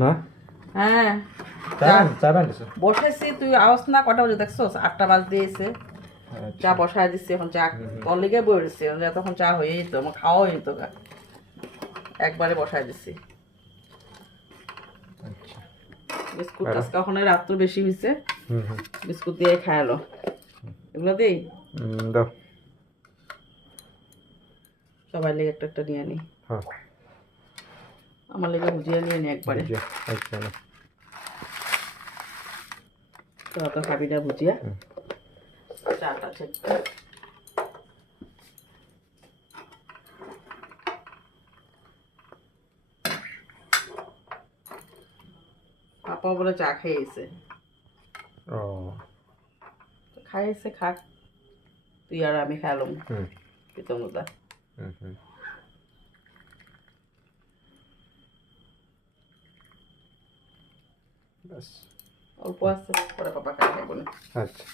না হ্যাঁ চা বানিয়েছো? বসাইছি, তুই আওয়াজ না, কটা বাজে দেখছোস? 8টা বাজতে এসে চা বসায় দিচ্ছি, এখন চা তোর লিগে বই রয়েছে, তখন চা হয়ে যেত, আমার খাওয়া হয়ে যেত, একবারে বসায় দিচ্ছি। আচ্ছা বিস্কুট আজকে ওখানে রাত্র বেশি হয়েছে, বিস্কুট দিয়ে খায়ালো। এগুলো দিই দাও। সবাই লেগে একটা একটা নিয়ে নিই, হ্যাঁ আমার লেগে ভুজিয়া নিয়ে নিই একবারে। আচ্ছা না তোরা তো খাবি না ভুজিয়া, চাটা ঠিক। পাপা বলে চা খেয়েছে, ও খাইছে খাক, তুই আর আমি খাইলাম প্রীতমদা। বাস অল্প আছে, পরে পাপা খাই খাইব না। আচ্ছা